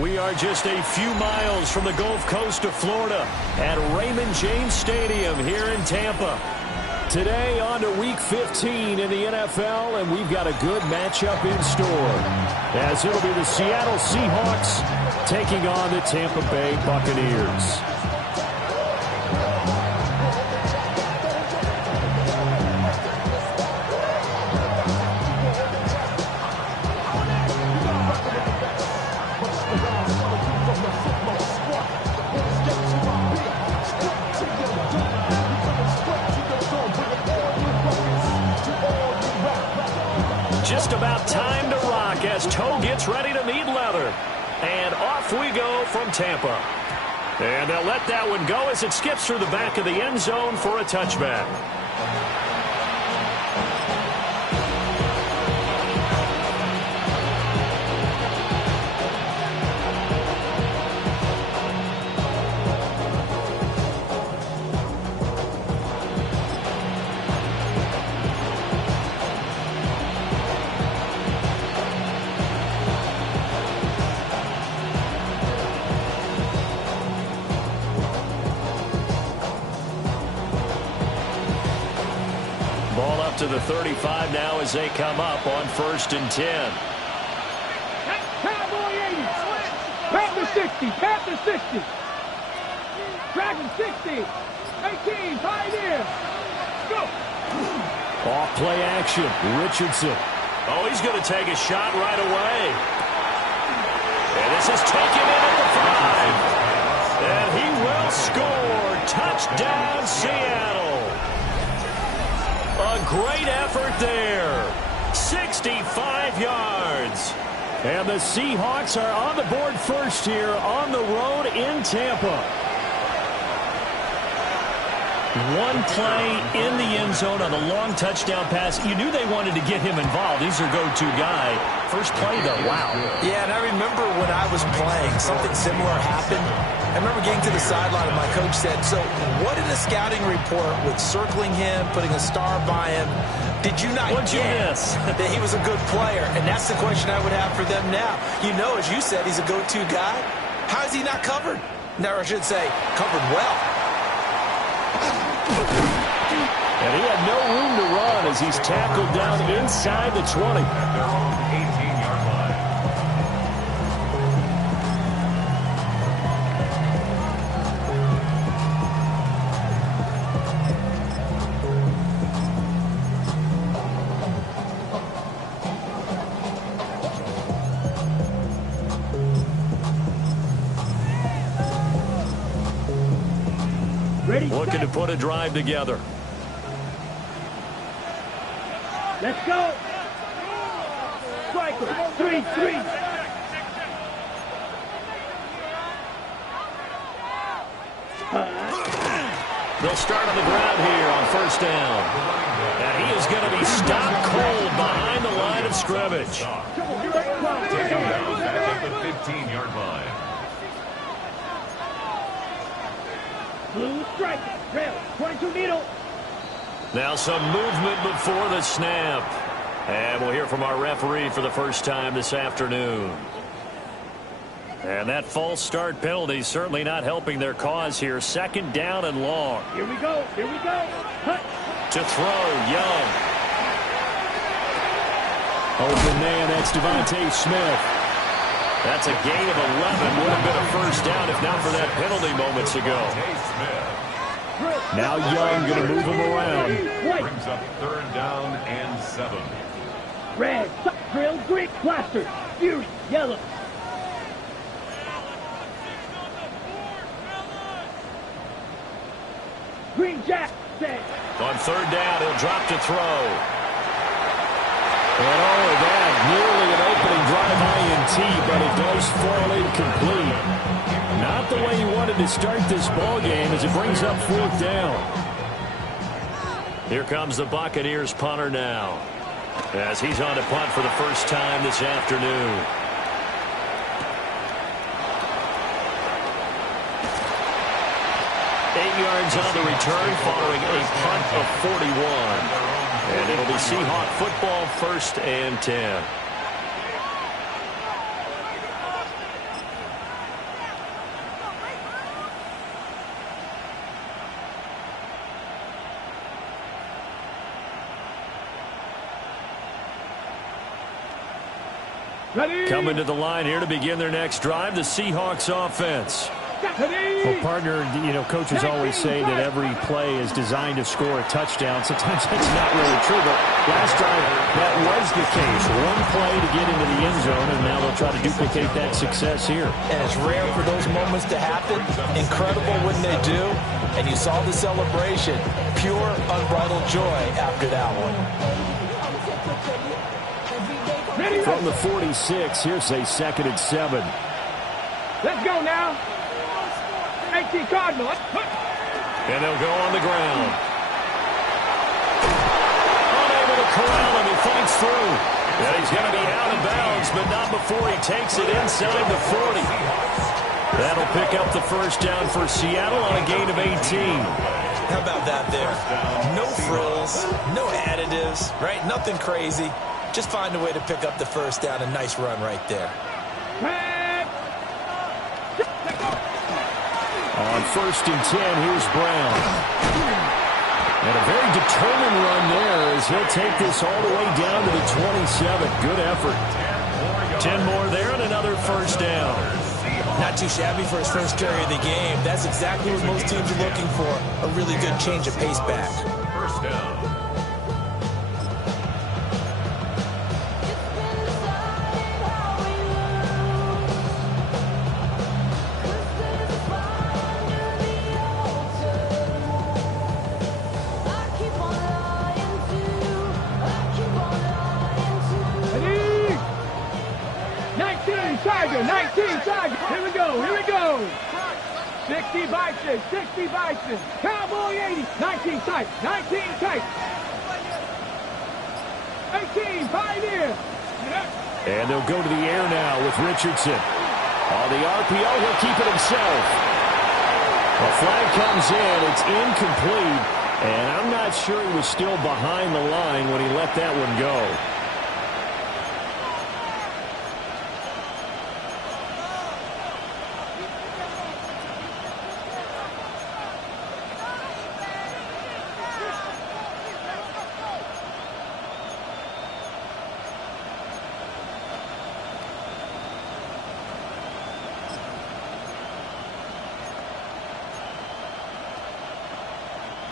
We are just a few miles from the Gulf Coast of Florida at Raymond James Stadium here in Tampa. Today on to Week 15 in the NFL, and we've got a good matchup in store, as it'll be the Seattle Seahawks taking on the Tampa Bay Buccaneers. Just about time to rock as toe gets ready to meet leather. And off we go from Tampa. And they'll let that one go as it skips through the back of the end zone for a touchback. Ball up to the 35 now as they come up on 1st and 10. Cowboy 80. Panther 60. Panther 60. Dragon 60. 18. Pioneer. Go. Off play action. Richardson. Oh, he's going to take a shot right away. And this is taken in at the 5. And he will score. Touchdown, Seattle. A great effort there. 65 yards. And the Seahawks are on the board first here on the road in Tampa. One play in the end zone on a long touchdown pass. You knew they wanted to get him involved. He's their go-to guy. First play, though, wow. Yeah, and I remember when I was playing, something similar happened. I remember getting to the sideline and my coach said, so what in the scouting report with circling him, putting a star by him, did you not What'd you get miss? that he was a good player? And that's the question I would have for them now. You know, as you said, he's a go-to guy. How is he not covered? No, I should say, covered well. And he had no room to run as he's tackled down inside the 20. 18-yard line. Looking to put a drive together. Let's go. Striker. 3-3. They'll start on the ground here on 1st down. And he is going to be stopped cold behind the line of scrimmage. Take him down at the 15-yard line. Blue striker. Rail. 22 needle. Now some movement before the snap. And we'll hear from our referee for the first time this afternoon. And that false start penalty certainly not helping their cause here. 2nd down and long. Here we go. Here we go. Cut. To throw, Young. Open man, that's Devontae Smith. That's a gain of 11. Would have been a 1st down if not for that penalty moments ago. Now Young going to move him around. Brings up 3rd down and 7. Red. Drill. Green. Plaster. Fury. Yellow. Green Jack. Set. On 3rd down, he'll drop to throw. And all of that, nearly an opening drive INT, but it does fall incomplete. Not the way he wanted to start this ball game as it brings up 4th down. Here comes the Buccaneers punter now, as he's on to punt for the first time this afternoon. yards on the return following a punt of 41. And it'll be Seahawk football, 1st and 10. Coming to the line here to begin their next drive, the Seahawks offense. Well, partner, coaches always say that every play is designed to score a touchdown. Sometimes that's not really true, but last drive, that was the case. One play to get into the end zone, and now they'll try to duplicate that success here. And it's rare for those moments to happen. Incredible when they do. And you saw the celebration. Pure, unbridled joy after that one. From the 46, here's a 2nd and 7. Let's go now. 18 Cardinal. And they'll go on the ground. Unable to corral him. He fights through. And he's going to be out of bounds, but not before he takes it inside the 40. That'll pick up the 1st down for Seattle on a gain of 18. How about that there? No frills, no additives, right? Nothing crazy. Just find a way to pick up the 1st down. A nice run right there. On 1st and 10, here's Brown. And a very determined run there as he'll take this all the way down to the 27. Good effort. 10 more there and another 1st down. Not too shabby for his first carry of the game. That's exactly what most teams are looking for. A really good change of pace back. 1st down. Here we go. 60 Bison. Cowboy 80. 19 tight. 18 Pioneer. And they'll go to the air now with Richardson. On the RPO, he'll keep it himself. A flag comes in. It's incomplete. And I'm not sure he was still behind the line when he let that one go.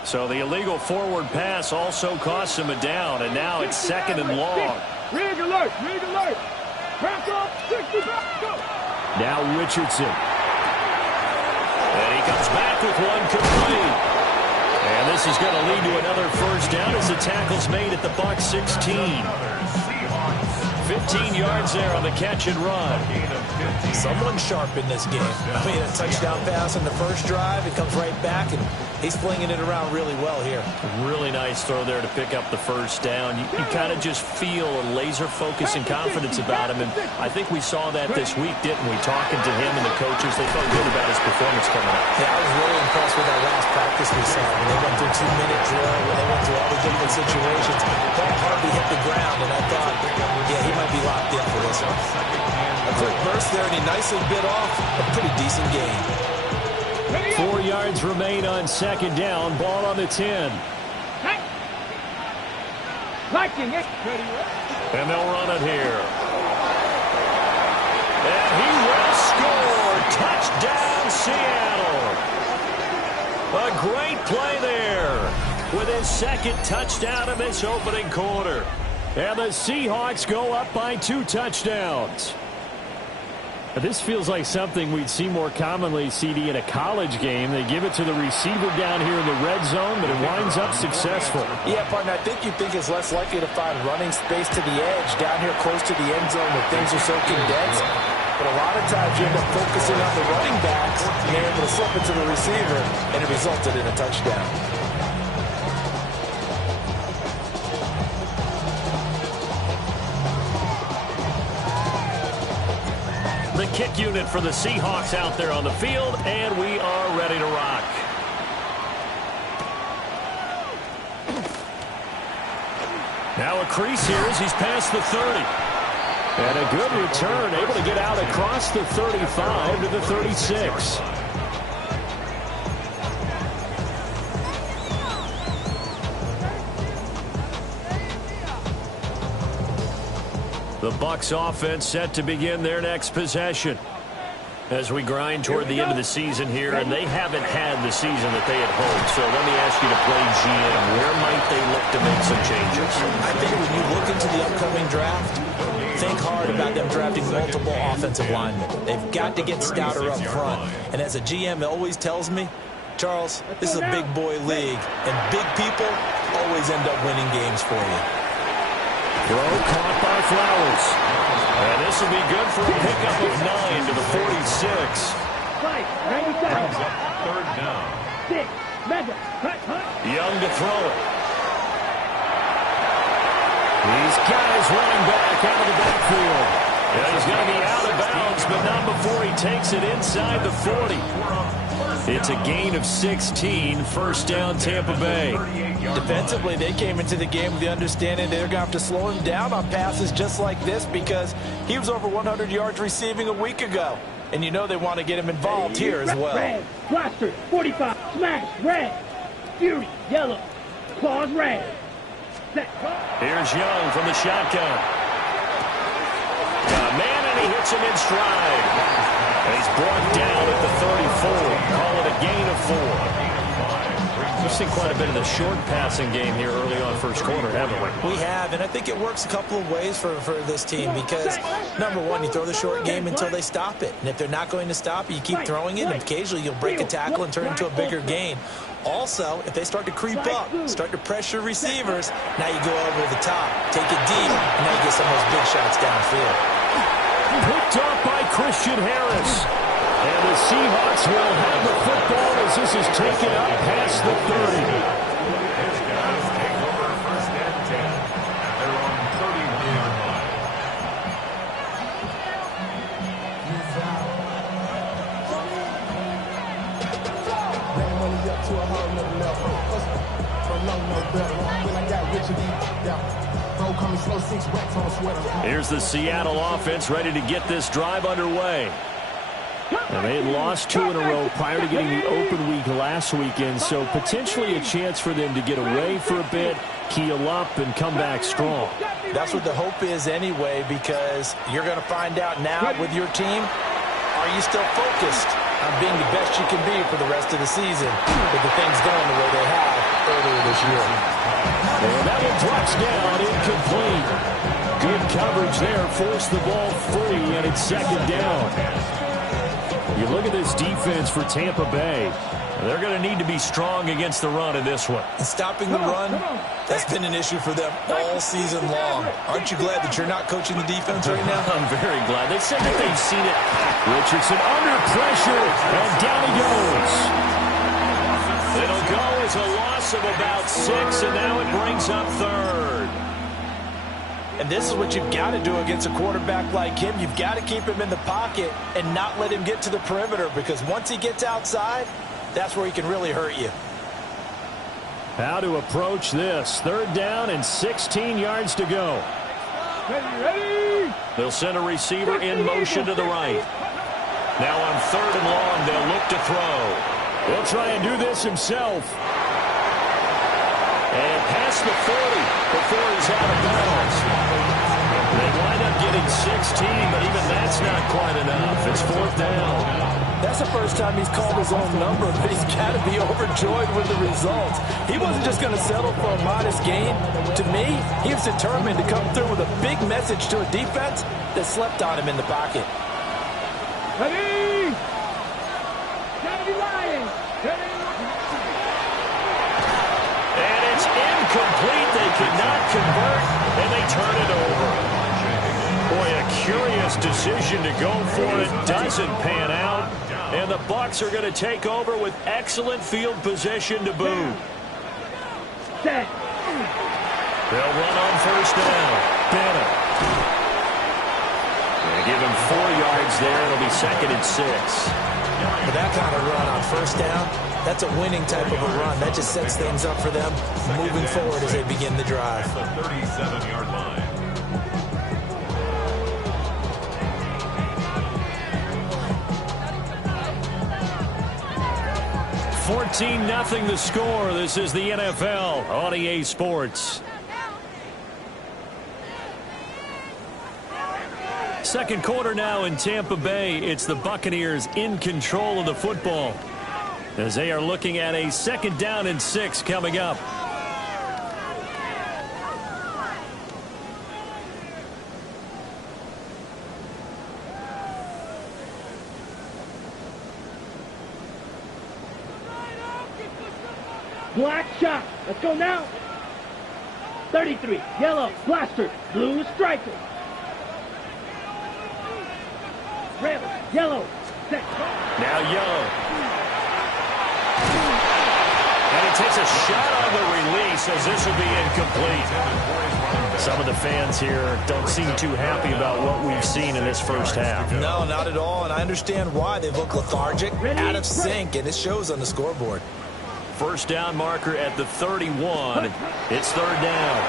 So the illegal forward pass also costs him a down, and now it's 2nd and long. Rig alert. Back up, 65, go. Now Richardson. And he comes back with one complete. And this is going to lead to another 1st down as the tackle's made at the Bucs 16. 15 yards there on the catch and run. Someone sharp in this game. I mean, a touchdown pass on the 1st drive. It comes right back, and he's flinging it around really well here. Really nice throw there to pick up the 1st down. You kind of just feel a laser focus and confidence about him, and I think we saw that this week, didn't we? Talking to him and the coaches, they felt good about his performance coming up. Yeah, I was really impressed with that last practice we saw. When they went through 2-minute drill, when they went through all the different situations, ball hardly hit the ground, and I thought, yeah, he might be locked in for this one. A quick burst there, and he nicely bit off a pretty decent gain. 4 yards remain on 2nd down. Ball on the 10. Liking it. And they'll run it here. And he will score. Touchdown, Seattle. A great play there with his 2nd touchdown of this opening quarter. And the Seahawks go up by 2 touchdowns. This feels like something we'd see more commonly, CD, in a college game. They give it to the receiver down here in the red zone, but it winds up successful. Yeah, partner, I think you think it's less likely to find running space to the edge down here close to the end zone where things are so condensed. But a lot of times you end up focusing on the running backs, and they're able to slip it to the receiver, and it resulted in a touchdown. The kick unit for the Seahawks out there on the field, and we are ready to rock. Now a crease here as he's past the 30. And a good return, able to get out across the 35 to the 36. The Bucs offense set to begin their next possession as we grind toward the end of the season here, and they haven't had the season that they had hoped. So let me ask you to play GM. Where might they look to make some changes? I think when you look into the upcoming draft, think hard about them drafting multiple offensive linemen. They've got to get stouter up front. And as a GM always tells me, Charles, this is a big boy league, and big people always end up winning games for you. Throw caught by Flowers. And this will be good for a pickup of 9 to the 46. Brings up third down. Young to throw it. These guys running back out of the backfield. Yeah, he's going to be out of bounds, but not before he takes it inside the 40. It's a gain of 16, first down Tampa Bay. Defensively, they came into the game with the understanding they're going to have to slow him down on passes just like this because he was over 100 yards receiving a week ago. And you know they want to get him involved here as well. Red, blaster, 45, smash, red, fury, yellow, claws, red. Set. Here's Young from the shotgun. Got a man, and he hits him in stride. And he's brought down at the 34. Call it a gain of 4. We've seen quite a bit of the short passing game here early on first quarter, haven't we? We have, and I think it works a couple of ways for this team because, number one, you throw the short game until they stop it. And if they're not going to stop it, you keep throwing it, and occasionally you'll break a tackle and turn it into a bigger gain. Also, if they start to creep up, start to pressure receivers, now you go over the top, take it deep, and now you get some of those big shots downfield. Picked up by Christian Harris. And the Seahawks will have the football as this is taken up past the 30. His guys take over first and 10. They're on 31-yard line. Here's the Seattle offense ready to get this drive underway. And they had lost 2 in a row prior to getting the open week last weekend, so potentially a chance for them to get away for a bit, keel up, and come back strong. That's what the hope is anyway, because you're going to find out now with your team, are you still focused on being the best you can be for the rest of the season with the things going the way they have earlier this year? And that one drops down, incomplete. Good coverage there, forced the ball free, and it's second down. You look at this defense for Tampa Bay. They're going to need to be strong against the run in this one. And stopping the run, that's been an issue for them all season long. Aren't you glad that you're not coaching the defense right now? I'm very glad. They said that they've seen it. Richardson under pressure, and down he goes. It'll go as a loss of about 6, and now it brings up third. And this is what you've got to do against a quarterback like him. You've got to keep him in the pocket and not let him get to the perimeter, because once he gets outside, that's where he can really hurt you. How to approach this. Third down and 16 yards to go. Ready. They'll send a receiver in motion to the right. Now on third and long, they'll look to throw. He'll try and do this himself. And past the 40 before he's out of bounds. They wind up getting 16, but even that's not quite enough. It's fourth down. That's the first time he's called his own number, but he's got to be overjoyed with the results. He wasn't just going to settle for a modest gain. To me, he was determined to come through with a big message to a defense that slept on him in the pocket. Ready. Kennedy Lions. And it's incomplete. They could not convert, and they turn it over. Boy, a curious decision to go for it. Doesn't pan out. And the Bucs are going to take over with excellent field position to boot. Set. They'll run on first down. Bennett. They give him 4 yards yards there. It'll be 2nd and 6. With that kind of run on first down, that's a winning type of a run. That just sets things up for them moving forward as they begin the drive. The 37-yard line. 14-0 the score. This is the NFL on EA Sports. Second quarter now in Tampa Bay. It's the Buccaneers in control of the football as they are looking at a 2nd down and 6 coming up. Black shot. Let's go now. 33. Yellow. Blaster. Blue striker. Red. Yellow. Set. Now yellow. And he takes a shot on the release as this will be incomplete. Some of the fans here don't seem too happy about what we've seen in this first half. No, not at all, and I understand why. They look lethargic, out of sync, and it shows on the scoreboard. First down marker at the 31. It's 3rd down.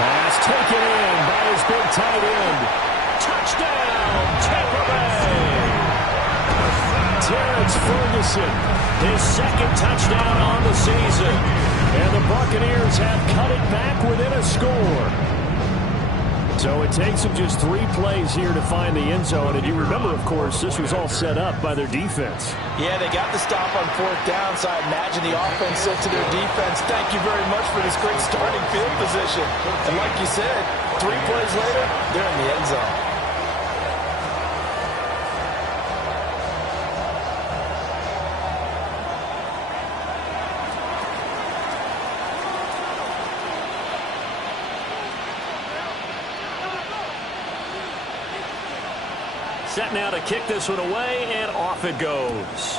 Pass taken in by his big tight end. Touchdown, Tampa Bay. Terrence Ferguson, his 2nd touchdown on the season. And the Buccaneers have cut it back within a score. So it takes them just 3 plays here to find the end zone. And you remember, of course, this was all set up by their defense. Yeah, they got the stop on 4th down, so I imagine the offense said to their defense, thank you very much for this great starting field position. And like you said, 3 plays later, they're in the end zone. Set now to kick this one away, and off it goes.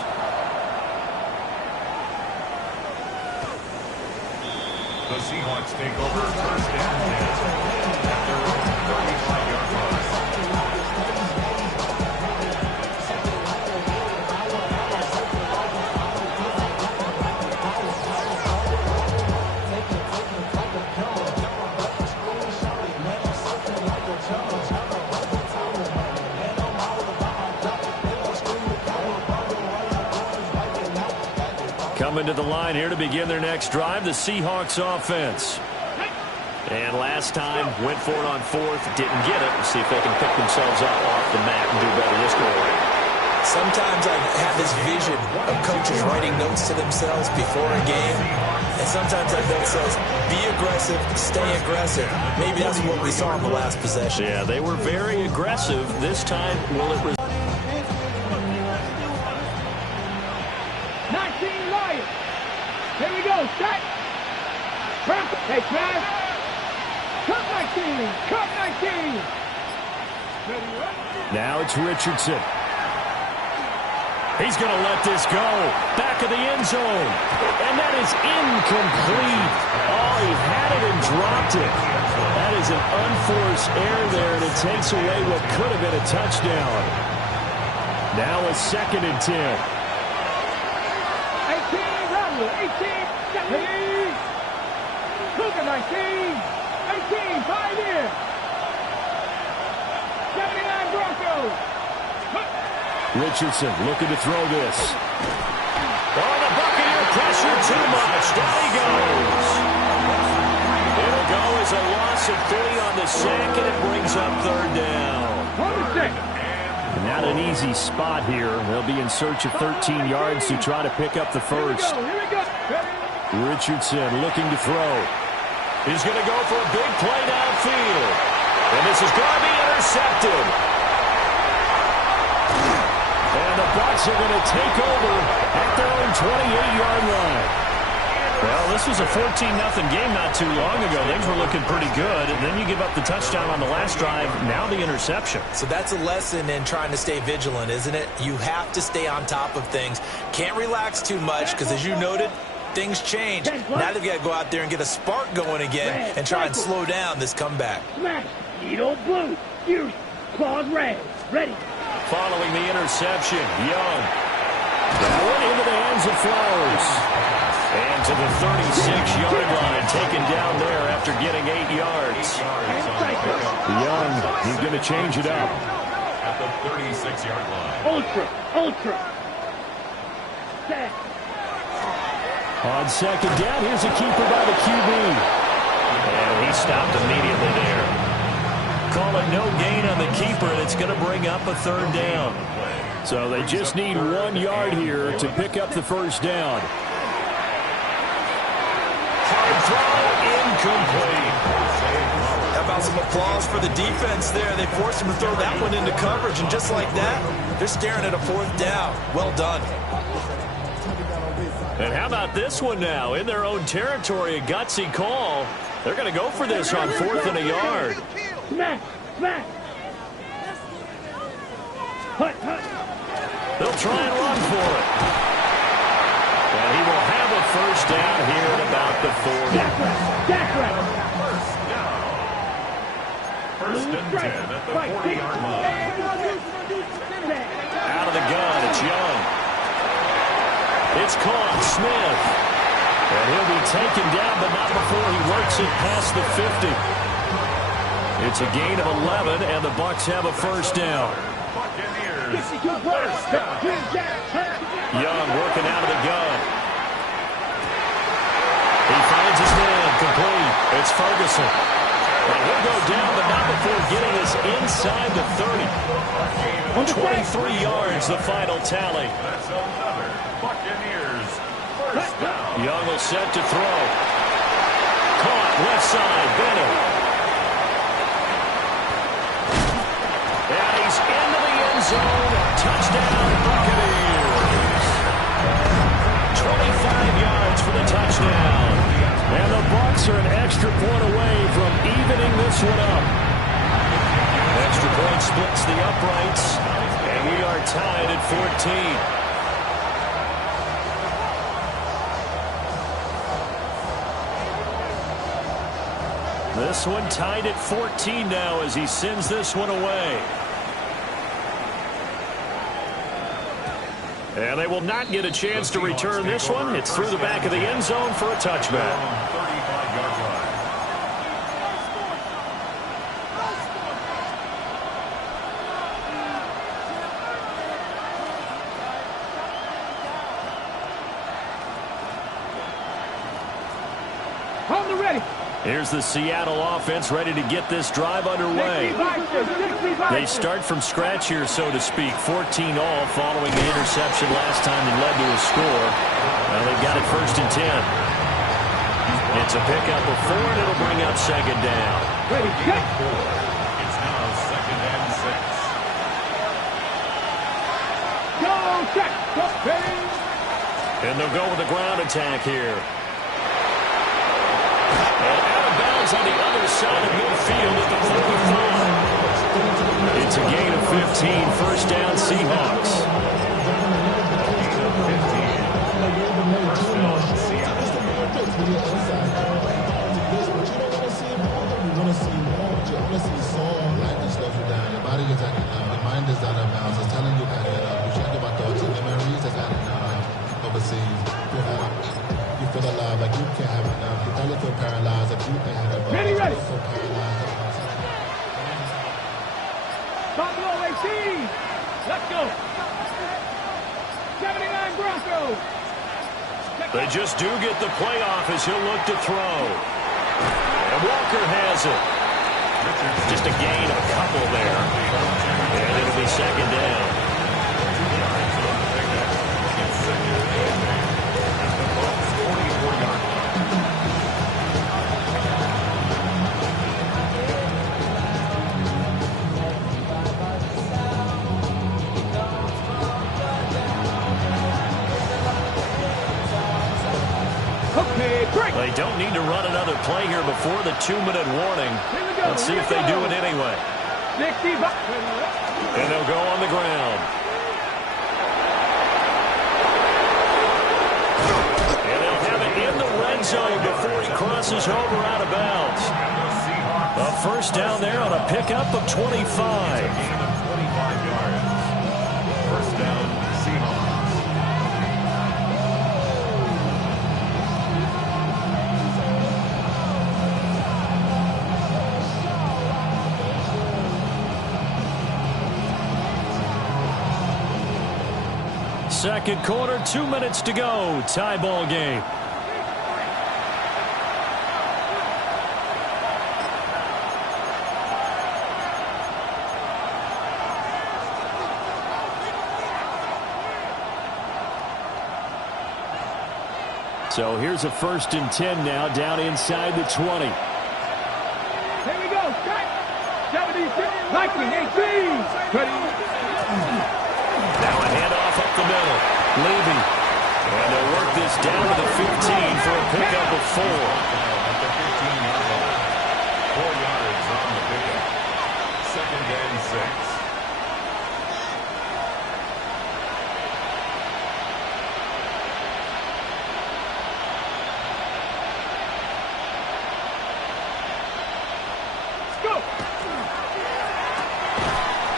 The Seahawks take over 1st and 10 at their own 35-yard line. Coming to the line here to begin their next drive, the Seahawks offense. And last time, went for it on 4th, didn't get it. We'll see if they can pick themselves up off the mat and do better this go around. Sometimes I have this vision of coaches writing notes to themselves before a game. And sometimes that note says, be aggressive, stay aggressive. Maybe that's what we saw in the last possession. Yeah, they were very aggressive. This time, will it result? 19 Lions. Here we go. Set. Hey, Trav. Cut 19. Cut 19. Now it's Richardson. He's going to let this go. Back of the end zone. And that is incomplete. Oh, he had it and dropped it. That is an unforced error there, and it takes away what could have been a touchdown. Now a 2nd and 10. 18, Rattler, 18, 17. Luka, 19. 18, 5 in. 79 Broncos. Richardson looking to throw this. Oh, the Buccaneer pressure too much. Down he goes. It'll go as a loss of 3 on the sack, and it brings up 3rd down. Not an easy spot here. They'll be in search of 13 yards to try to pick up the first. Richardson looking to throw. He's going to go for a big play downfield. And this is going to be intercepted. And the Bucs are going to take over at their own 28-yard line. Well, this was a 14-0 game not too long ago. Things were looking pretty good. And then you give up the touchdown on the last drive. Now the interception. So that's a lesson in trying to stay vigilant, isn't it? You have to stay on top of things. Can't relax too much because, as you noted, things change. Now they've got to go out there and get a spark going again and try and slow down this comeback. Smash. Needle blue. Use claws red. Ready. Following the interception, Young. That one into the hands of Flowers. And to the 36-yard line, taken down there after getting 8 yards. Young, he's going to change it up. At the 36-yard line. Ultra. Set. On second down, here's a keeper by the QB. And he stopped immediately there. Call it no gain on the keeper, and it's going to bring up a third down. So they just need 1 yard here to pick up the first down. Hard throw, incomplete. How about some applause for the defense there? They forced him to throw that one into coverage, and just like that, they're staring at a fourth down. Well done. And how about this one now? In their own territory, a gutsy call. They're going to go for this on 4th and a yard. Smash. Hut. They'll try and run for it. And he will have a first down here at about the 40. First and 10 at the 40-yard line. Out of the gun, it's Young. It's caught, Smith. And he'll be taken down, but not before he works it past the 50. It's a gain of 11, and the Bucs have a first down. Young working out of the gun. He finds his man, complete. It's Ferguson. And he'll go down, but not before getting us inside the 30. 23 yards, the final tally. That's another Buccaneers first down. Young will set to throw. Caught, left side, Bennett. And he's into the end zone. Touchdown, Buccaneers. 25 yards for the touchdown. And the Bucs are an extra point away from evening this one up. Extra point splits the uprights, and we are tied at 14. This one tied at 14 now as he sends this one away. And they will not get a chance to return this one. It's through the back of the end zone for a touchback. 35-yard line. Hold the ready. Here's the Seattle offense ready to get this drive underway. They start from scratch here, so to speak. 14 all following the interception last time that led to a score. Now they've got it 1st and 10. It's a pickup of 4, and it'll bring up second down. Ready, go. It's now 2nd and 6. Go, check. Go, ready. And they'll go with the ground attack here. And out of bounds on the other side of midfield at the 45. It's a gain of 15. First down, Seahawks. Your body is acting up. Your mind is out of bounds. It's telling you back it up. You check about thoughts and memories that's adding up. Overseas, you feel alive like you can't have enough. You probably feel paralyzed if you ain't had a buzz. Ready. So paralyzed. Pablo AC. Let's go. 79 Broncos. They just do get the playoff as he'll look to throw. And Walker has it. Just a gain of a couple there. And it'll be second down. They don't need to run another play here before the 2-minute warning. Let's see if they do it anyway. And they'll go on the ground. And they'll have it end zone before he crosses over out of bounds. A first down there on a pickup of 25. First down, Seahawks. Second quarter, 2 minutes to go. Tie ball game. So here's a 1st and 10 now, down inside the 20. Here we go. Strike. 76. 19. 18. 20. Now a handoff up the middle. Levy. And they'll work this down to the 15 for a pickup of 4. At the 15-yard line. 4 yards on the pickup. 2nd and 6.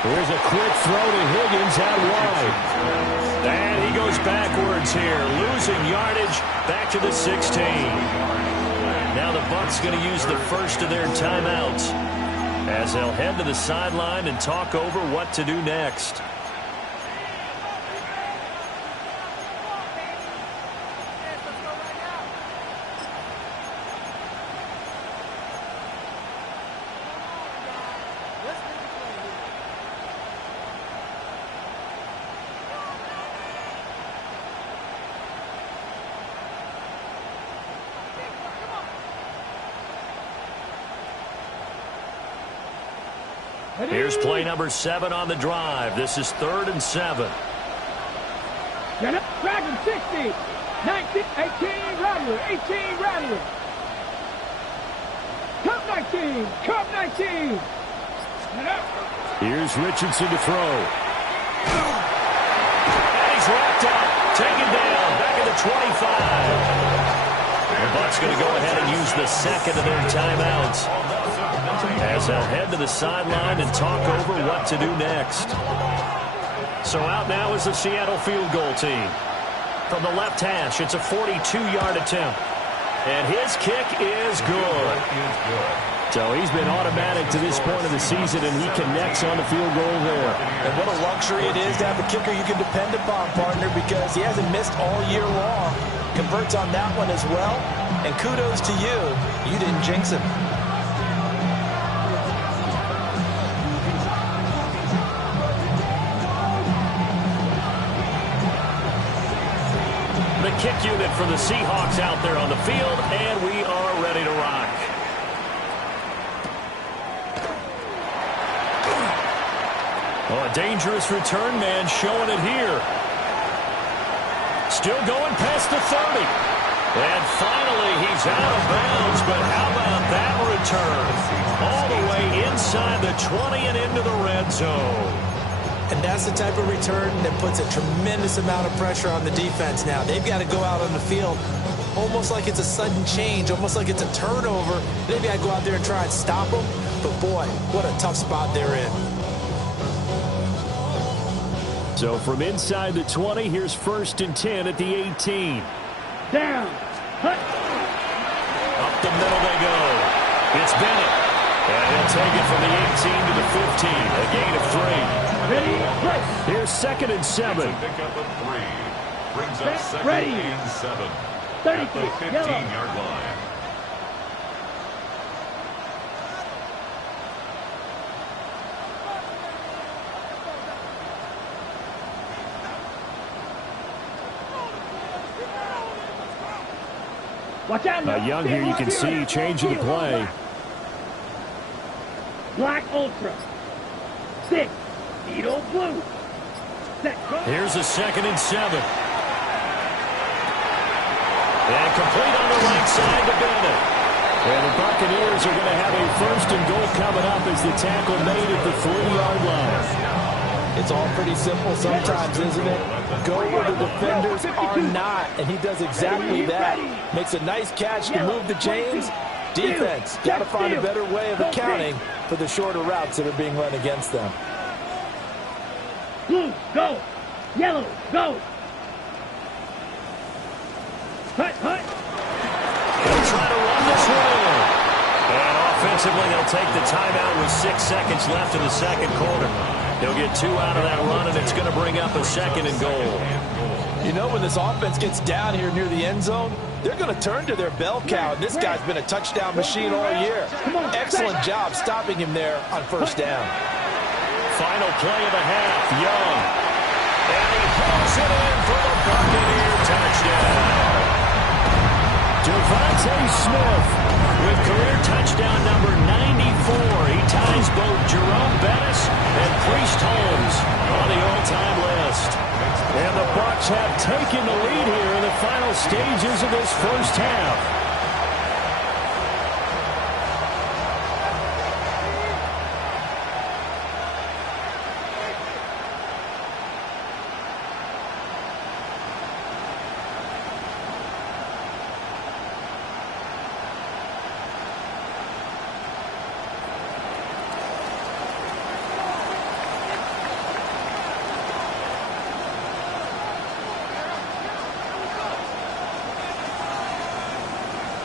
Here's a quick throw to Higgins out wide. And he goes backwards here, losing yardage back to the 16. Now the Bucs going to use the first of their timeouts as they'll head to the sideline and talk over what to do next. Here's play number 7 on the drive. This is 3rd and 7. Get up. Dragon 60. 19. 18. Rattler. 18. Rattler. Cup 19. Cup 19. Get up. Here's Richardson to throw. And he's wrapped up. Taken down. Back at the 25. The Bucs going to go ahead and use the second of their timeouts as they'll head to the sideline and talk over what to do next. So out now is the Seattle field goal team. From the left hash, it's a 42-yard attempt. And his kick is good. So he's been automatic to this point of the season, and he connects on the field goal there. And what a luxury it is to have a kicker you can depend upon, partner, because he hasn't missed all year long. Converts on that one as well. And kudos to you. You didn't jinx him. The kick unit for the Seahawks out there on the field, and we are ready to rock. Oh, a dangerous return man showing it here. Still going past the 30. And finally, he's out of bounds, but how about that return? All the way inside the 20 and into the red zone. And that's the type of return that puts a tremendous amount of pressure on the defense now. They've got to go out on the field almost like it's a sudden change, almost like it's a turnover. They've got to go out there and try and stop them. But, boy, what a tough spot they're in. So from inside the 20, here's 1st and 10 at the 18. Down. Hut. Up the middle they go. It's Bennett. And he'll take it from the 18 to the 15. A gain of 3. Ready. Play. Here's 2nd and 7. It's a pickup of 3. Brings up 2nd Ready. and 7. 30. At the 15-yard line. Watch out now. Young here, you can see, changing the play. Black Ultra. 6. Beetle Blue. Set. Go. Here's a 2nd and 7. And complete on the right side to Bennett. And the Buccaneers are going to have a 1st and goal coming up as the tackle made at the 3-yard line. It's all pretty simple sometimes, isn't it? Go where the defenders are not, and he does exactly that. Makes a nice catch to move the chains. Defense, got to find a better way of accounting for the shorter routes that are being run against them. Blue, go. Yellow, go. Hut, hut. He'll try to run this one in. And offensively, they'll take the timeout with 6 seconds left in the second quarter. They'll get 2 out of that run, and it's going to bring up a 2nd and goal. You know, when this offense gets down here near the end zone, they're going to turn to their bell cow. This guy's been a touchdown machine all year. Excellent job stopping him there on first down. Final play of the half, Young. And he hooks it in for the Buccaneer touchdown. Devontae Smith with career touchdown number 94. He ties both Jerome Bettis and Priest Holmes on the all-time list. And the Bucs have taken the lead here in the final stages of this first half.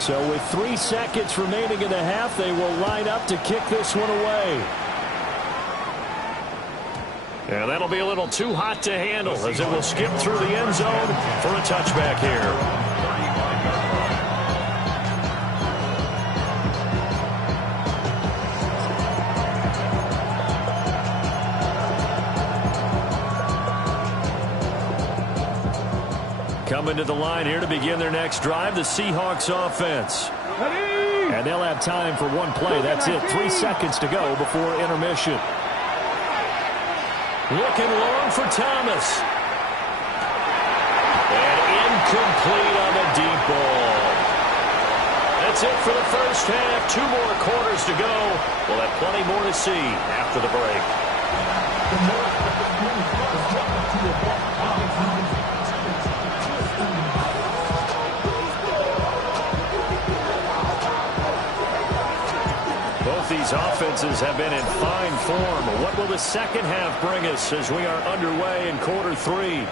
So with 3 seconds remaining in the half, they will line up to kick this one away. And that'll be a little too hot to handle as it will skip through the end zone for a touchback here. Coming to the line here to begin their next drive, the Seahawks offense. And they'll have time for one play. That's it. 3 seconds to go before intermission. Looking long for Thomas. And incomplete on the deep ball. That's it for the first half. 2 more quarters to go. We'll have plenty more to see after the break. These offenses have been in fine form. What will the second half bring us as we are underway in quarter 3?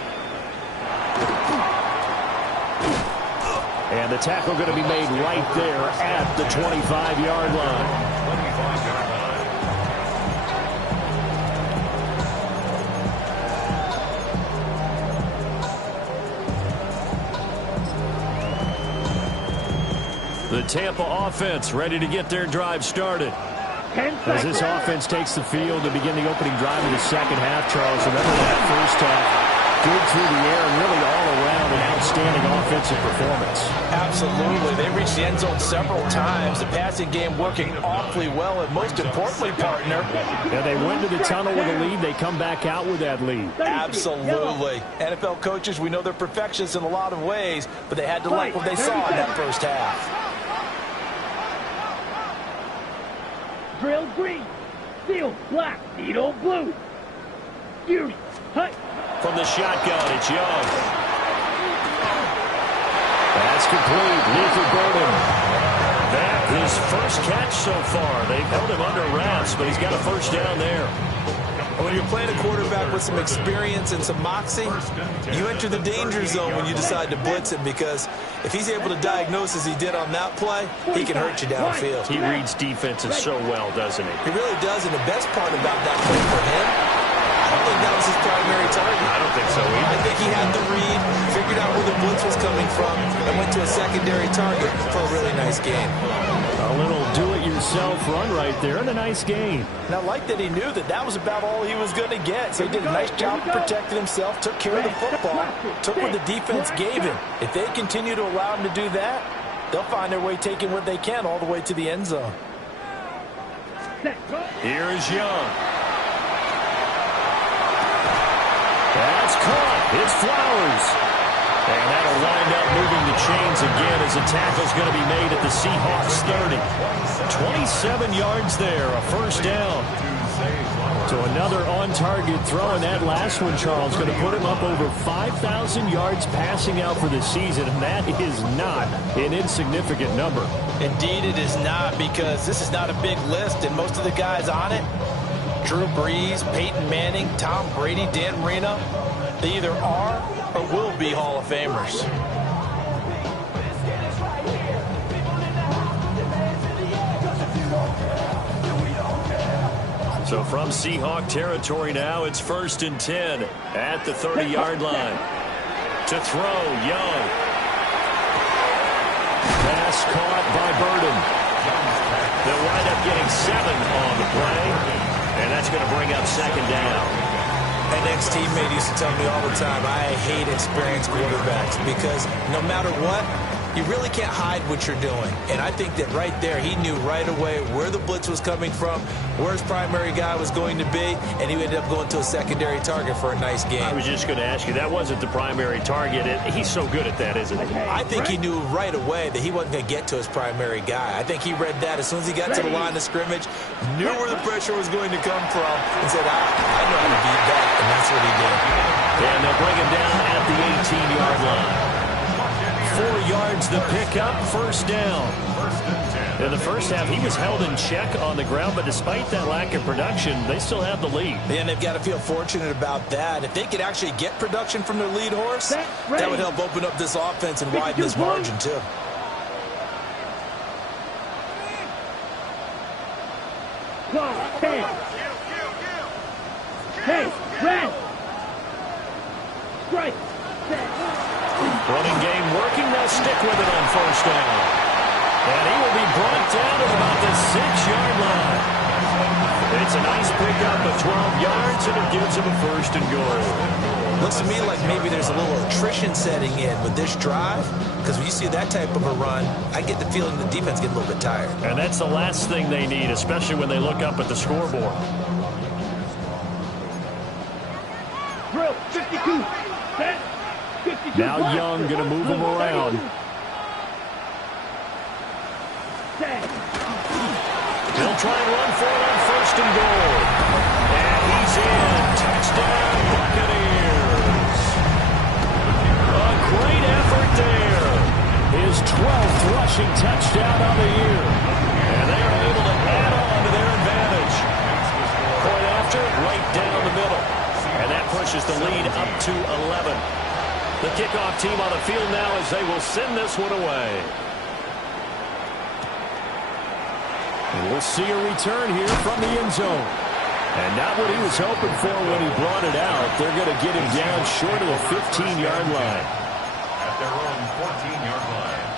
And the tackle going to be made right there at the 25-yard line. The Tampa offense ready to get their drive started. As this offense takes the field to begin the opening drive of the second half, Charles, remember that first half, good through the air and really all around an outstanding offensive performance. Absolutely. They reached the end zone several times. The passing game working awfully well, and most importantly, partner. Yeah, they went to the tunnel with a lead. They come back out with that lead. Absolutely. NFL coaches, we know they're perfectionists in a lot of ways, but they had to like what they saw in that first half. Drill green, steel black, needle blue. Fury, hut. From the shotgun, it's Young. That's complete. Luther Burden. That his first catch so far. They've held him under wraps, but he's got a first down there. When you're playing a quarterback with some experience and some moxie, you enter the danger zone when you decide to blitz him, because if he's able to diagnose as he did on that play, he can hurt you downfield. He reads defenses so well, doesn't he? He really does, and the best part about that play for him, I don't think that was his primary target. I don't think so either. I think he had the read, figured out where the blitz was coming from, and went to a secondary target for a really nice game. A little do-it-yourself run right there, and a nice game. And I like that he knew that that was about all he was going to get. So he did a nice job protecting himself, took care of the football, took what the defense gave him. If they continue to allow him to do that, they'll find their way taking what they can all the way to the end zone. Here is Young. That's caught. It's Flowers. And that'll wind up moving the chains again as a tackle's going to be made at the Seahawks 30. 27 yards there, a first down. So another on-target throw, and that last one, Charles, going to put him up over 5,000 yards passing out for the season, and that is not an insignificant number. Indeed it is not, because this is not a big list, and most of the guys on it, Drew Brees, Peyton Manning, Tom Brady, Dan Marino, they either are or will be Hall of Famers. So from Seahawk territory now, it's 1st and 10 at the 30-yard line. To throw, Young. Pass caught by Burden. They'll wind up getting 7 on the play, and that's going to bring up 2nd down. An ex-teammate used to tell me all the time, I hate experienced quarterbacks because no matter what, you really can't hide what you're doing. And I think that right there, he knew right away where the blitz was coming from, where his primary guy was going to be, and he ended up going to a secondary target for a nice game. I was just going to ask you, that wasn't the primary target. He's so good at that, isn't he? I think he knew right away that he wasn't going to get to his primary guy. I think he read that as soon as he got to the line of scrimmage, knew where the pressure was going to come from, and said, I know how to beat that, and that's what he did. And they'll bring him down at the 18-yard line. 4 yards the pickup, 1st down. In the first half, he was held in check on the ground, but despite that lack of production, they still have the lead. And they've got to feel fortunate about that. If they could actually get production from their lead horse, that would help open up this offense and widen this margin, too. Hey, red. Strike. Running game working. They'll stick with it on 1st down. And he will be brought down at about the 6-yard line. It's a nice pickup of 12 yards, and it gives him a 1st and goal. Looks to me like maybe there's a little attrition setting in with this drive, because when you see that type of a run, I get the feeling the defense gets a little bit tired. And that's the last thing they need, especially when they look up at the scoreboard. Drill, 52. Set. 52. Now Young going to move him around. They'll try and run for it on 1st and goal. And he's in. Touchdown, Buccaneers. A great effort there. His 12th rushing touchdown on the year. And they are able to add on to their advantage. Point after, right down the middle. And that pushes the lead up to 11. The kickoff team on the field now as they will send this one away. And we'll see a return here from the end zone. And not what he was hoping for when he brought it out. They're going to get him down short of the 15-yard line. At their own 14-yard line.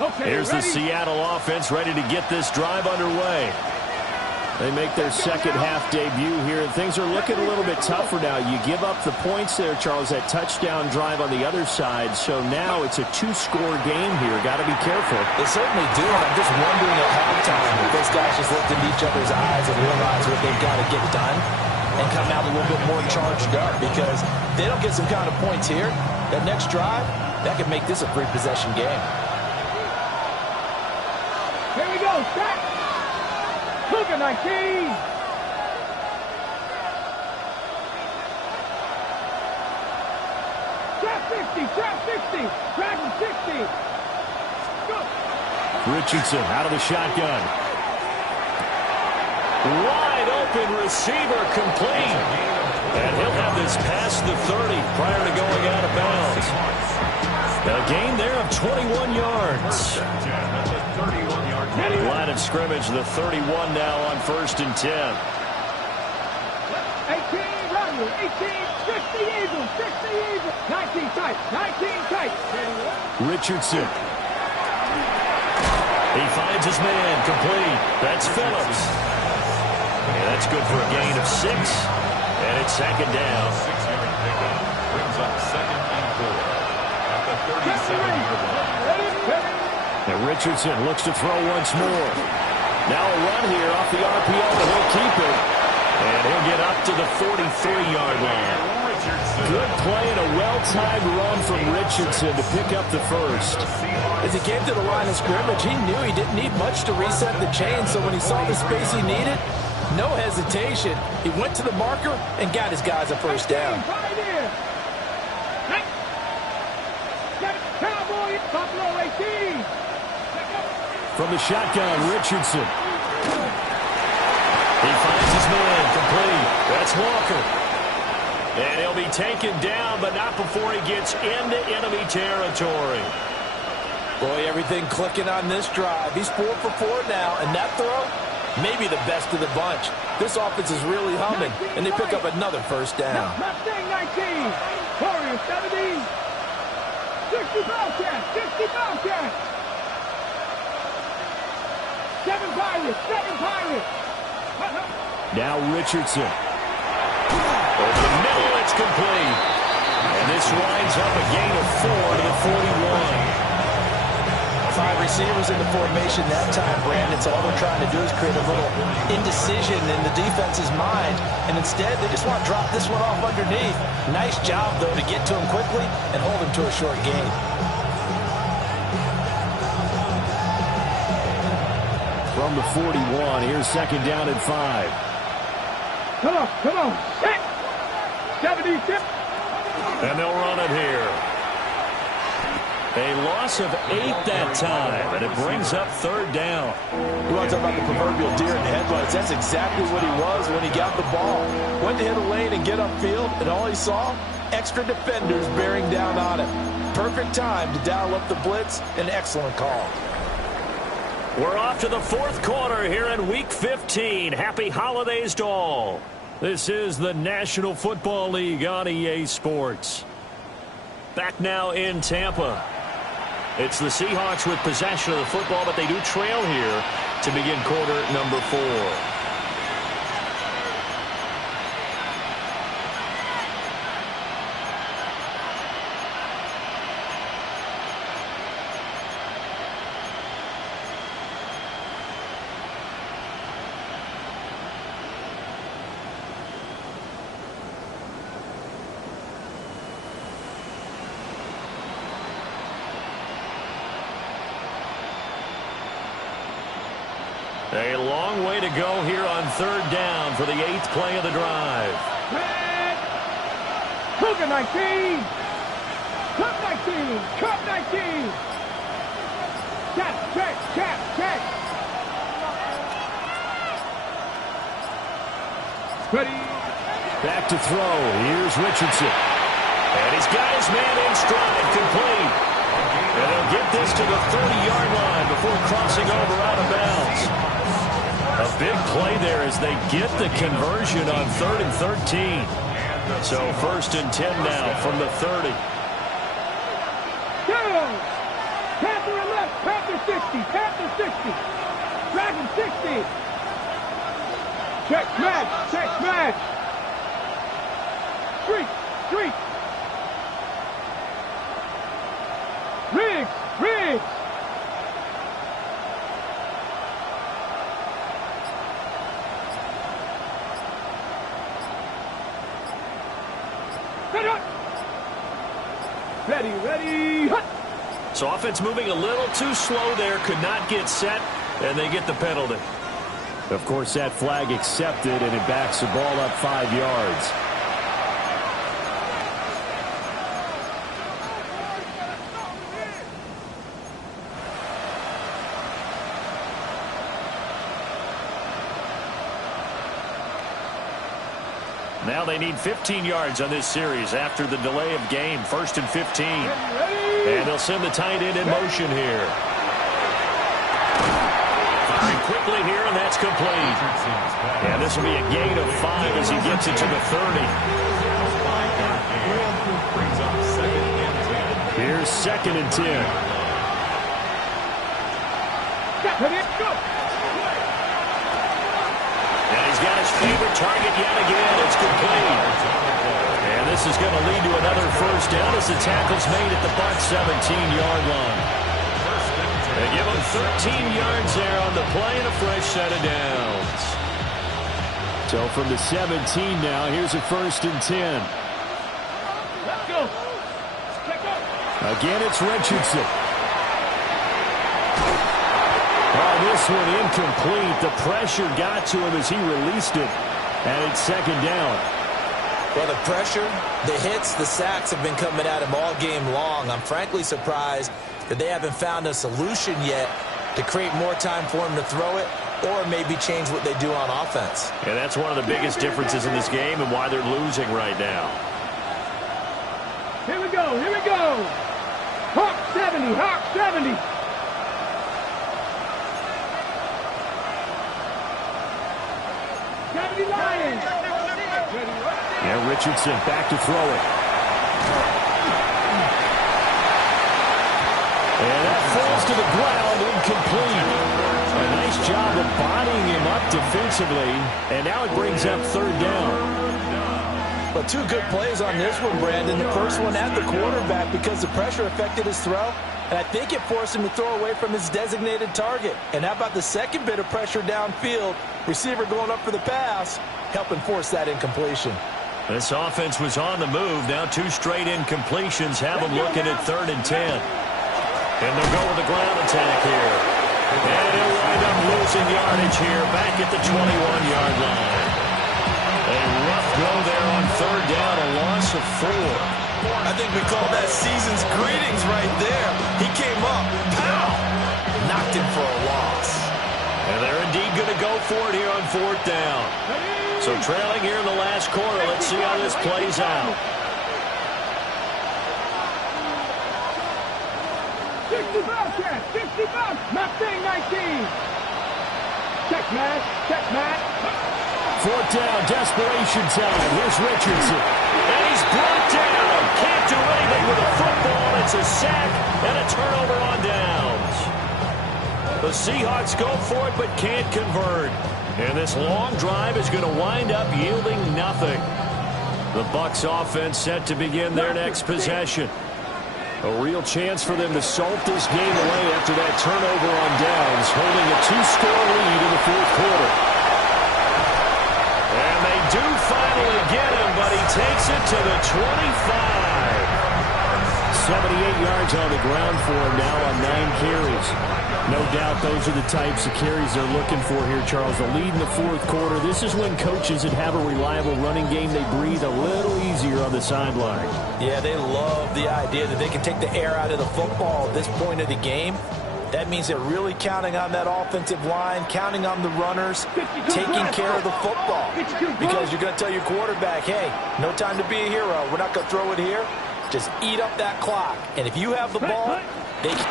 Okay, here's the Seattle offense ready to get this drive underway. They make their second half debut here, and things are looking a little bit tougher now. You give up the points there, Charles, that touchdown drive on the other side. So now it's a 2-score game here. Got to be careful. They certainly do. I'm just wondering at halftime if those guys just looked into each other's eyes and realize what they've got to get done and come out a little bit more charged up, because if they don't get some kind of points here, that next drive, that could make this a 3-possession game. Here we go. Set. Cougar 19. Trap 60. Trap 60. Dragon 60. Go. Richardson out of the shotgun. Wide open receiver, complete. And he'll have this past the 30 prior to going out of bounds. A gain there of 21 yards. Line of scrimmage, the 31 now on 1st and 10. 18, run, 18, 60 Eagles, 60 Eagles, 19 tight, 19 tight. Richardson. He finds his man, complete. That's Phillips. And that's good for a gain of 6. And it's 2nd down. 6-yard pickup brings up 2nd and 4 at the 37-yard line. And Richardson looks to throw once more. Now a run here off the RPO, but he'll keep it. And he'll get up to the 43-yard line. Good play and a well-timed run from Richardson to pick up the first. As he came to the line of scrimmage, he knew he didn't need much to reset the chain, so when he saw the space he needed, no hesitation. He went to the marker and got his guys a first down. From the shotgun, Richardson. He finds his man, complete. That's Walker. And he'll be taken down, but not before he gets into enemy territory. Boy, everything clicking on this drive. He's 4 for 4 now, and that throw, maybe the best of the bunch. This offense is really humming, and they pick up another first down. Mustang 19, Warriors 70, 60 Bobcats, 60 Bobcats. 7 Pirates, 7 Pirates. Now Richardson. Over the middle, it's complete. And this winds up a gain of 4 to the 41. 5 receivers in the formation that time, Brandon. So all they're trying to do is create a little indecision in the defense's mind. And instead, they just want to drop this one off underneath. Nice job, though, to get to him quickly and hold him to a short gain. From the 41, here's second down and 5. Come on, set. 76. And they'll run it here. A loss of 8 that time, and it brings up third down. You want to talk about the proverbial deer in the headlights. That's exactly what he was when he got the ball. Went to hit a lane and get upfield, and all he saw, extra defenders bearing down on him. Perfect time to dial up the blitz. An excellent call. We're off to the fourth quarter here in Week 15. Happy holidays to all. This is the National Football League on EA Sports. Back now in Tampa. It's the Seahawks with possession of the football, but they do trail here to begin quarter number 4. A long way to go here on third down for the 8th play of the drive. Cougar 19. Cup 19. Cup 19. Check. Ready. Back to throw. Here's Richardson. And he's got his man in stride, complete. And they'll get this to the 30-yard line before crossing over out of bounds. A big play there as they get the conversion on 3rd and 13. So 1st and 10 now from the 30. Down. Panther left. Panther 60. Panther 60. Dragon 60. Check match. Street. Riggs. Ready. So offense moving a little too slow there. Could not get set, and they get the penalty. Of course, that flag accepted, and it backs the ball up 5 yards. Now they need 15 yards on this series after the delay of game. 1st and 15. And they'll send the tight end in motion here. Firing quickly here, and that's complete. And this will be a gain of 5 as he gets it to the 30. Here's 2nd and 10. And he's got his favorite target yet again. It's complete. And this is going to lead to another first down as the tackle's made at the Bucs 17-yard line. They give him 13 yards there on the play and a fresh set of downs. So from the 17 now, here's a 1st and 10. Let's go. Again, it's Richardson. Oh, this one incomplete. The pressure got to him as he released it. And it's 2nd down. Well, the pressure, the hits, the sacks have been coming at him all game long. I'm frankly surprised that they haven't found a solution yet to create more time for him to throw it or maybe change what they do on offense. And that's one of the biggest differences in this game and why they're losing right now. Here we go. Here we go. Hawk 70. Hawk 70. Lions. And Richardson back to throw it. And that falls to the ground, incomplete. A nice job of bodying him up defensively. And now it brings up 3rd down. But 2 good plays on this one, Brandon. The first one at the quarterback because the pressure affected his throw. And I think it forced him to throw away from his designated target. And how about the second bit of pressure downfield? Receiver going up for the pass, helping force that incompletion. This offense was on the move. Now 2 straight incompletions have them looking at 3rd and 10. And they'll go with the ground attack here. And he'll wind up losing yardage here back at the 21-yard line. A rough go there on 3rd down, a loss of 4. I think we call that season's greetings right there. He came up, pow, knocked him for a loss. And they're indeed going to go for it here on 4th down. So trailing here in the last quarter. Let's see how this plays out. 65. Mustang 19. Check, Matt. Check, Matt. 4th down, desperation time. Here's Richardson. And he's brought down. Can't do anything with a football. It's a sack and a turnover on downs. The Seahawks go for it but can't convert. And this long drive is going to wind up yielding nothing. The Bucs offense set to begin their next possession. A real chance for them to salt this game away after that turnover on downs, holding a 2-score lead in the 4th quarter. And they do finally get him, but he takes it to the 25. 78 yards on the ground for him now on 9 carries. No doubt those are the types of carries they're looking for here, Charles. The lead in the 4th quarter. This is when coaches that have a reliable running game, they breathe a little easier on the sideline. Yeah, they love the idea that they can take the air out of the football at this point of the game. That means they're really counting on that offensive line, counting on the runners, taking care of the football. Because you're going to tell your quarterback, hey, no time to be a hero. We're not going to throw it here. Just eat up that clock. And if you have the ball, they can.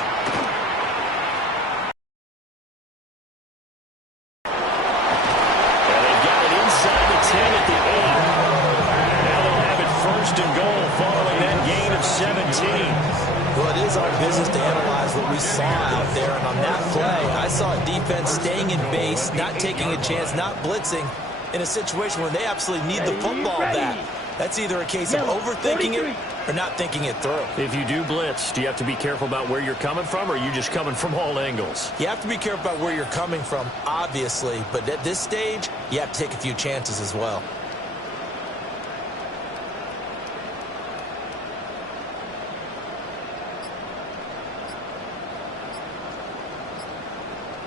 Well, it is our business to analyze what we saw out there, and on that play, I saw a defense staying in base, not taking a chance, not blitzing, in a situation where they absolutely need the football back. That's either a case of overthinking it or not thinking it through. If you do blitz, do you have to be careful about where you're coming from, or are you just coming from all angles? You have to be careful about where you're coming from, obviously, but at this stage, you have to take a few chances as well.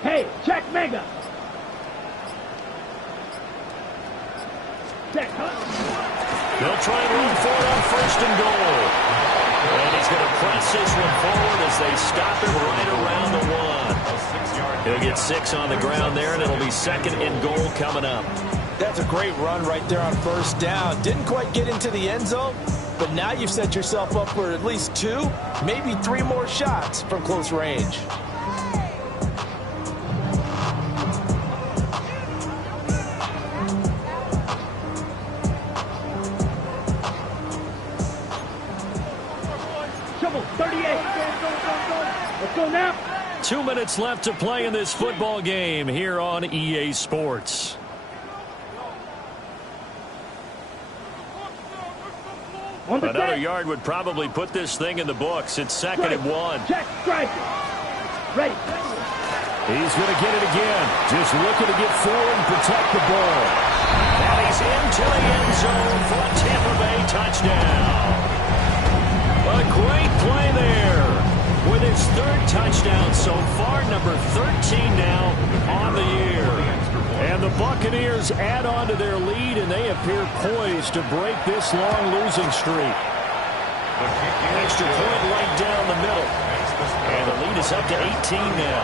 Hey, check Mega. Check, They'll try and run for it on 1st and goal. And he's going to press this one forward as they stop him right around the 1. He'll get 6 on the ground there, and it'll be 2nd and goal coming up. That's a great run right there on 1st down. Didn't quite get into the end zone, but now you've set yourself up for at least 2, maybe 3 more shots from close range. Trouble, 38. Let's go now. 2 minutes left to play in this football game here on EA Sports. Another yard would probably put this thing in the books. It's 2nd and 1. Check, strike. Ready. He's going to get it again. Just looking to get forward and protect the ball. He's into the end zone for a Tampa Bay touchdown. A great play there with his third touchdown so far, number 13 now on the year. And the Buccaneers add on to their lead, and they appear poised to break this long losing streak. Extra point right down the middle. And the lead is up to 18 now.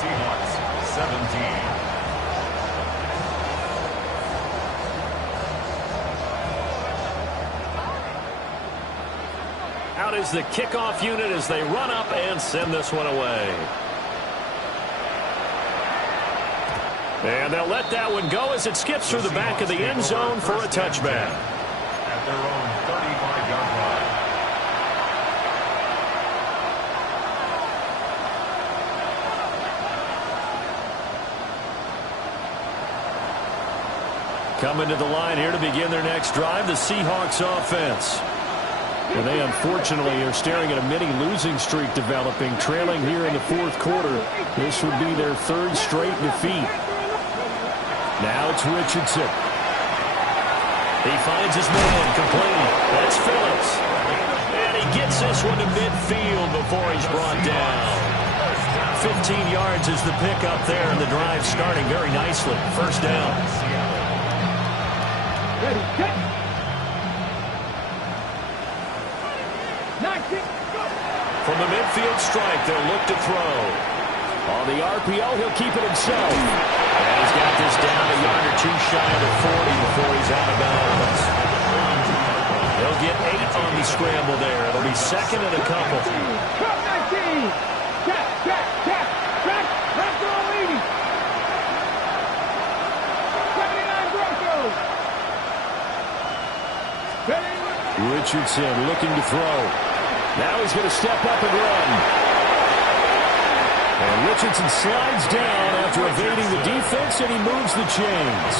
Seahawks 17. Out is the kickoff unit as they run up and send this one away. And they'll let that one go as it skips through the back of the end zone for a touchback. At their own 35-yard line. Coming to the line here to begin their next drive, the Seahawks offense. Well, they unfortunately are staring at a mini losing streak developing, trailing here in the fourth quarter. This would be their third straight defeat. Now it's Richardson. He finds his man complete. That's Phillips. And he gets this one to midfield before he's brought down. 15 yards is the pickup there, and the drive starting very nicely. First down. Ready, set. From the midfield strike, they'll look to throw. On the RPO, he'll keep it himself. And he's got this down a yard or two shy of the 40 before he's out of bounds. They'll get 8 on the scramble there. It'll be second and a couple. 12-19. Tap, tap, tap, tap. That's all leading. 79 Broncos. Richardson looking to throw. Now he's going to step up and run. And Richardson slides down after evading the defense, and he moves the chains.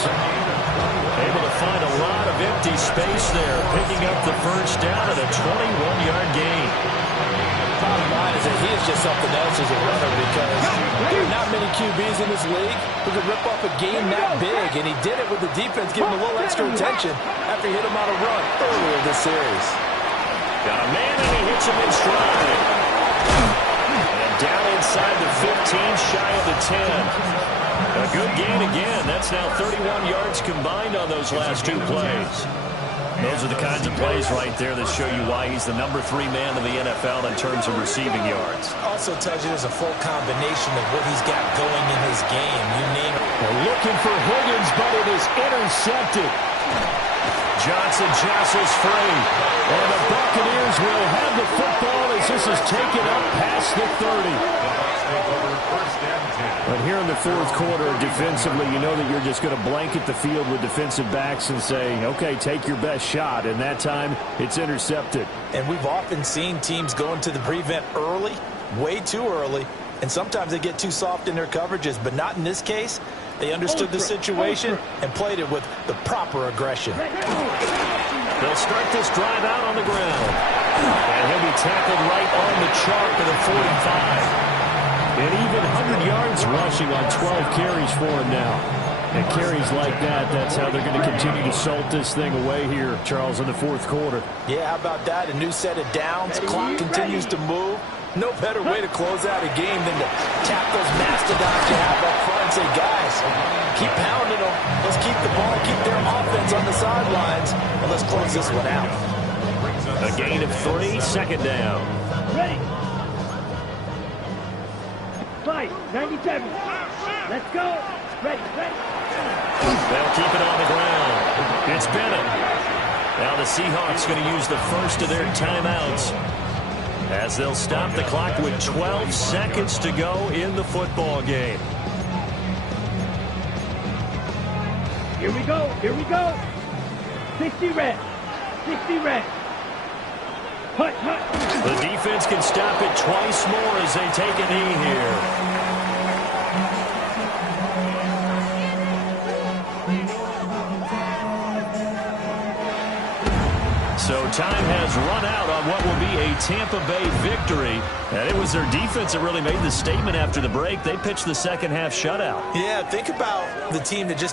Able to find a lot of empty space there, picking up the first down at a 21-yard gain. Bottom line is that he is just something else as a runner because there are not many QBs in this league who can rip off a game that big, and he did it with the defense giving him a little extra attention after he hit him on a run earlier this series. Got a man, and he hits him in stride. And down inside the 15, shy of the 10. A good gain again. That's now 31 yards combined on those last two plays. Those are the kinds of plays right there that show you why he's the number 3 man in the NFL in terms of receiving yards. Also tells you there's a full combination of what he's got going in his game. You name it. They're looking for Higgins, but it is intercepted. Johnson jostles free. And the Buccaneers will have the football as this is taken up past the 30. But here in the fourth quarter, defensively, you know that you're just going to blanket the field with defensive backs and say, okay, take your best shot. And that time, it's intercepted. And we've often seen teams go into the prevent early, way too early, and sometimes they get too soft in their coverages, but not in this case. They understood the situation and played it with the proper aggression. They'll start this drive out on the ground. And he'll be tackled right on the chalk of the 45. And even 100 yards rushing on 12 carries for him now. And carries like that, that's how they're going to continue to salt this thing away here, Charles, in the fourth quarter. Yeah, how about that? A new set of downs. Clock continues to move. No better way to close out a game than to tap those mastodons you have up front and say, guys, keep pounding them. Let's keep the ball, keep their offense on the sidelines, and let's close this one out. A gain of 3, second down. Ready. Fight, 97. Let's go. Ready, ready. They'll keep it on the ground. It's Bennett. Now the Seahawks going to use the first of their timeouts as they'll stop the clock with 12 seconds to go in the football game. Here we go, here we go. 60 reps, 60 reps. Hut, hut. The defense can stop it twice more as they take a knee here. So time has run out on what will be a Tampa Bay victory. And it was their defense that really made the statement after the break. They pitched the second half shutout. Yeah, think about the team that just